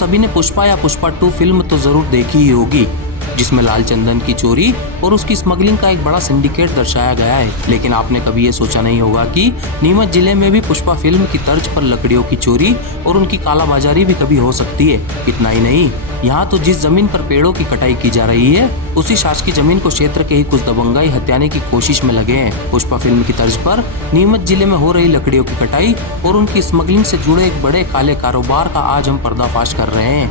सभी ने पुष्पा या पुष्पा 2 फिल्म तो जरूर देखी ही होगी, जिसमें लाल चंदन की चोरी और उसकी स्मगलिंग का एक बड़ा सिंडिकेट दर्शाया गया है। लेकिन आपने कभी ये सोचा नहीं होगा कि नीमच जिले में भी पुष्पा फिल्म की तर्ज पर लकड़ियों की चोरी और उनकी कालाबाजारी भी कभी हो सकती है। इतना ही नहीं, यहाँ तो जिस जमीन पर पेड़ों की कटाई की जा रही है, उसी शासकीय जमीन को क्षेत्र के ही कुछ दबंगाई हत्याने की कोशिश में लगे हैं। पुष्पा फिल्म की तर्ज पर नीमच जिले में हो रही लकड़ियों की कटाई और उनकी स्मगलिंग से जुड़े एक बड़े काले कारोबार का आज हम पर्दाफाश कर रहे हैं।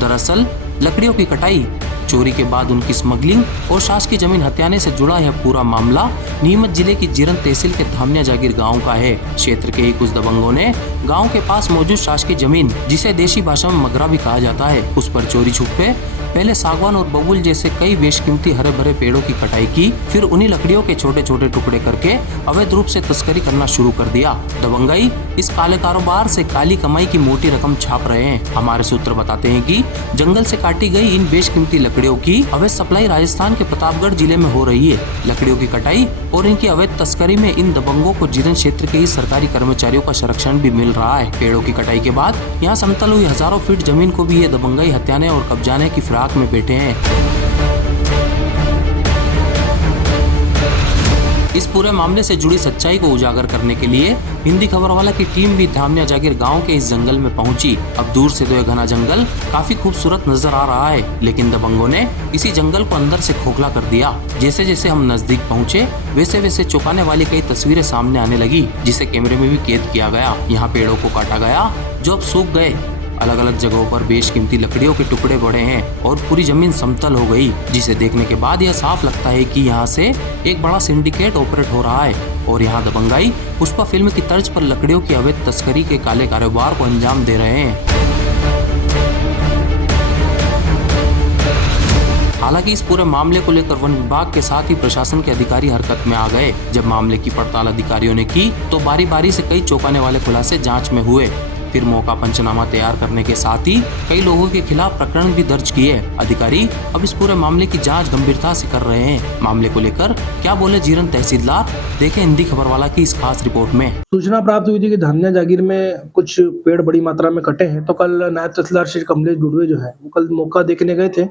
दरअसल लकड़ियों की कटाई, चोरी के बाद उनकी स्मगलिंग और शासकीय जमीन हत्याने से जुड़ा यह पूरा मामला नीमच जिले की जीरन तहसील के धामिया जागीर गांव का है। क्षेत्र के ही कुछ दबंगों ने गांव के पास मौजूद शासकीय जमीन, जिसे देशी भाषा में मगरा भी कहा जाता है, उस पर चोरी छुपे पहले सागवान और बबूल जैसे कई बेशकीमती हरे भरे पेड़ों की कटाई की, फिर उन्हीं लकड़ियों के छोटे छोटे टुकड़े करके अवैध रूप से तस्करी करना शुरू कर दिया। दबंगाई इस काले कारोबार से काली कमाई की मोटी रकम छाप रहे हैं। हमारे सूत्र बताते हैं कि जंगल से काटी गई इन बेशकीमती लकड़ियों की अवैध सप्लाई राजस्थान के प्रतापगढ़ जिले में हो रही है। लकड़ियों की कटाई और इनकी अवैध तस्करी में इन दबंगों को जीरन क्षेत्र के ही सरकारी कर्मचारियों का संरक्षण भी मिल रहा है। पेड़ों की कटाई के बाद यहाँ समतल हुई हजारों फीट जमीन को भी ये दबंगाई हत्याने और कब्जाने की फिराक में बैठे हैं। इस पूरे मामले से जुड़ी सच्चाई को उजागर करने के लिए हिंदी खबर वाला की टीम भी धामिया जागीर गांव के इस जंगल में पहुंची। अब दूर से तो यह घना जंगल काफी खूबसूरत नजर आ रहा है, लेकिन दबंगों ने इसी जंगल को अंदर से खोखला कर दिया। जैसे जैसे हम नजदीक पहुंचे, वैसे वैसे चौंकाने वाली कई तस्वीरें सामने आने लगी, जिसे कैमरे में भी कैद किया गया। यहाँ पेड़ों को काटा गया जो अब सूख गए, अलग अलग जगहों पर बेशकीमती लकड़ियों के टुकड़े पड़े हैं और पूरी जमीन समतल हो गई, जिसे देखने के बाद यह साफ लगता है कि यहाँ से एक बड़ा सिंडिकेट ऑपरेट हो रहा है और यहाँ दबंगाई पुष्पा फिल्म की तर्ज पर लकड़ियों की अवैध तस्करी के काले कारोबार को अंजाम दे रहे हैं। हालांकि इस पूरे मामले को लेकर वन विभाग के साथ ही प्रशासन के अधिकारी हरकत में आ गए। जब मामले की पड़ताल अधिकारियों ने की तो बारी बारी से कई चौंकाने वाले खुलासे जांच में हुए। फिर मौका पंचनामा तैयार करने के साथ ही कई लोगों के खिलाफ प्रकरण भी दर्ज किए। अधिकारी अब इस पूरे मामले की जांच गंभीरता से कर रहे हैं। मामले को लेकर क्या बोले जीरन तहसीलदार, देखें हिंदी खबर वाला की इस खास रिपोर्ट में। सूचना प्राप्त हुई थी कि धामिया जागीर में कुछ पेड़ बड़ी मात्रा में कटे हैं, तो कल नायब तहसीलदार श्री कमलेश डुडवे जो है वो कल मौका देखने गए थे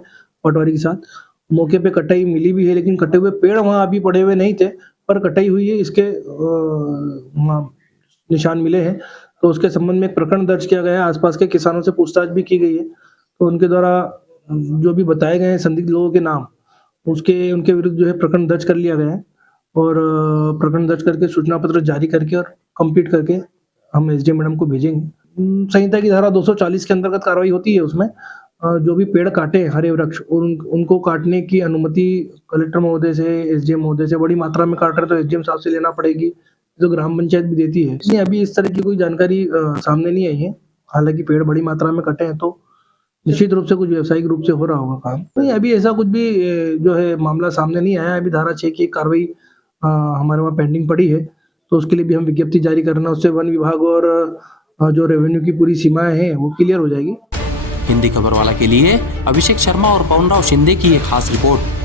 पटवारी के साथ। मौके पे कटाई मिली भी है, लेकिन कटे हुए पेड़ वहाँ अभी पड़े हुए नहीं थे, पर कटाई हुई है इसके निशान मिले हैं। तो उसके संबंध में एक प्रकरण दर्ज किया गया है। आसपास के किसानों से पूछताछ भी की गई है, तो उनके द्वारा जो भी बताए गए हैं संदिग्ध लोगों के नाम, उनके विरुद्ध जो है प्रकरण दर्ज कर लिया गया है और प्रकरण दर्ज करके सूचना पत्र जारी करके और कंप्लीट करके हम एसडीएम मैडम को भेजेंगे। संहिता की धारा 240 के अंतर्गत कार्रवाई होती है। उसमें जो भी पेड़ काटे हरे वृक्ष और उनको काटने की अनुमति कलेक्टर महोदय से, एसडीएम महोदय से, बड़ी मात्रा में काट रहे तो एसडीएम साहब से लेना पड़ेगी, जो ग्राम पंचायत भी देती है। इसलिए अभी इस तरह की कोई जानकारी सामने नहीं आई है। हालांकि पेड़ बड़ी मात्रा में कटे हैं तो निश्चित रूप से कुछ व्यावसायिक रूप से हो रहा होगा काम। नहीं, अभी ऐसा कुछ भी जो है मामला सामने नहीं आया। अभी धारा 6 की कार्रवाई हमारे वहाँ पेंडिंग पड़ी है, तो उसके लिए भी हम विज्ञप्ति जारी करना, उससे वन विभाग और जो रेवेन्यू की पूरी सीमाएं हैं वो क्लियर हो जाएगी। हिंदी खबर वाला के लिए अभिषेक शर्मा और पवन राव शिंदे की एक खास रिपोर्ट।